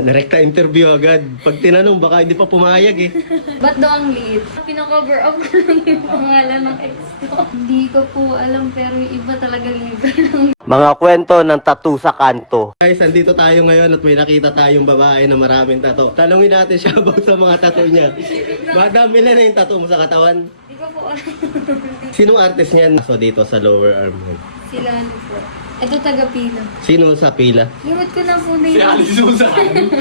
Direkta interview agad. Pag tinanong, baka hindi pa pumayag eh. Ba't daw ang liit? Pinakover up ko lang yung pangalan ng ex ko. Hindi ko po alam pero yung iba talaga libre lang. Mga kwento ng tattoo sa kanto. Guys, andito tayo ngayon at may nakita tayong babae na maraming tattoo. Talungin natin siya about sa mga tattoo niya. Madam, ilan na yung tattoo mo sa katawan? Hindi ko po alam. Sinong artist niyan? So dito sa lower arm mo. Sila ano po. Ito taga-pila. Sino sa pila? Limot ko na po na yun.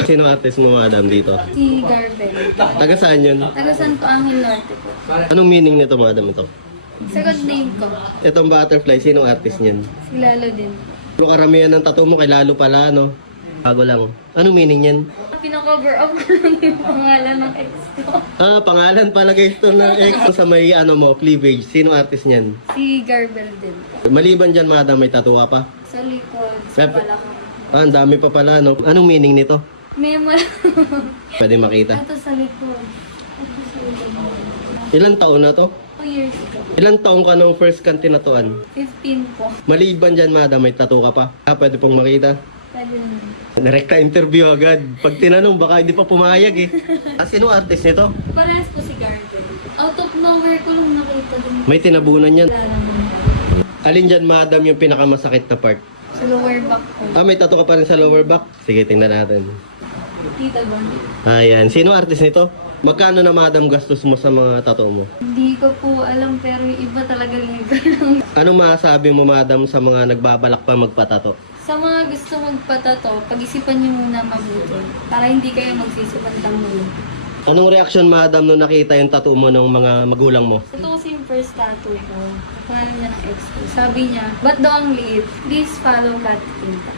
Sino artist mo, madam, dito? Si Garbel. Taga saan yun? Taga Santo Angel Norte po. Anong meaning nito, madam, ito? Sagot name ko. Itong butterfly, sinong artist niyan? Si Lalo din. Pero karamihan ng tattoo mo kay Lalo pala, no? Bago lang. Anong meaning niyan? Pinakover up ko lang yung pangalan ng ex ko. Ah, pangalan pala guys ito ng ex sa may ano mo, cleavage. Sino artist niyan? Si Garbel din. Maliban dyan, madam, may tattoo ka pa? Sa likod, sa balakang. Ah, ang dami pa pala, no? Anong meaning nito? Memo Pwede makita. Ito sa likod. Ito sa likod. Ilang taon na to? 2 years ago. Ilang taon ka nung first kang tinatuan? 15 po. Maliban dyan, madam, may tattoo ka pa? Ah, pwede pong makita. Pwede naman. Direkta interview agad. Pag tinanong, baka hindi pa pumayag eh. Ah, sino artist nito? Parehas po si Garbel. Out of nowhere ko lang nakita din. May tinabunan yan. Wala naman. Alin dyan, madam, yung pinakamasakit na part? Sa lower back ko. Ah, may tattoo ka pa rin sa lower back? Sige, tingnan natin. Tita ba? Ayan. Sino artist nito? Magkano na, madam, gastos mo sa mga tattoo mo? Hindi ko po alam pero yung iba talaga libre lang. Anong masasabi mo, madam, sa mga nagbabalak pa magpatato? Sa mga gusto magpatato, pag-isipan niyo muna mabuti para hindi kayo magsisipantang mulo. Anong reaction, madam, nung nakita yung tattoo mo ng mga magulang mo? Ito kasi yung first tattoo ko. Pangalan niya ng ex ko. Sabi niya, ba't daw ang liit? Please follow Kat Tinta.